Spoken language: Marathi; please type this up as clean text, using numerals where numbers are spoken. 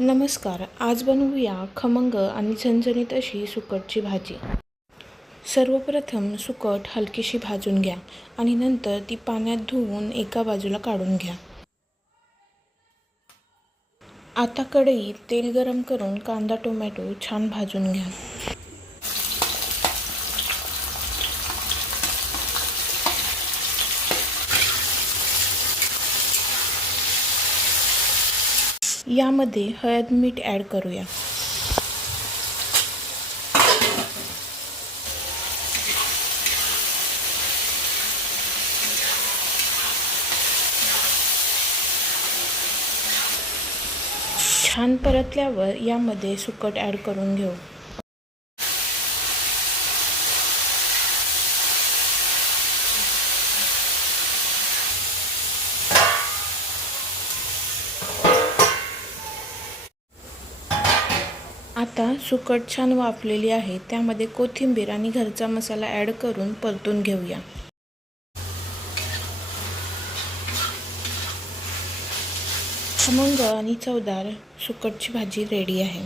नमस्कार. आज बनवूया खमंग आणि झणझणीत अशी सुकटची भाजी. सर्वप्रथम सुकट हलकीशी भाजून घ्या आणि नंतर ती पाण्यात धुवून एका बाजूला काढून घ्या. आता कढईत तेल गरम करून कांदा टोमॅटो छान भाजून घ्या. यामध्ये हळद मीठ ॲड करूया. छान परतल्यावर यामध्ये सुकट ॲड करून घेऊ. आता सुकट छान वाफलेली आहे. त्यामध्ये कोथिंबीर आणि घरचा मसाला ॲड करून परतून घेऊया. खमंग आणि चवदार सुकटची भाजी रेडी आहे.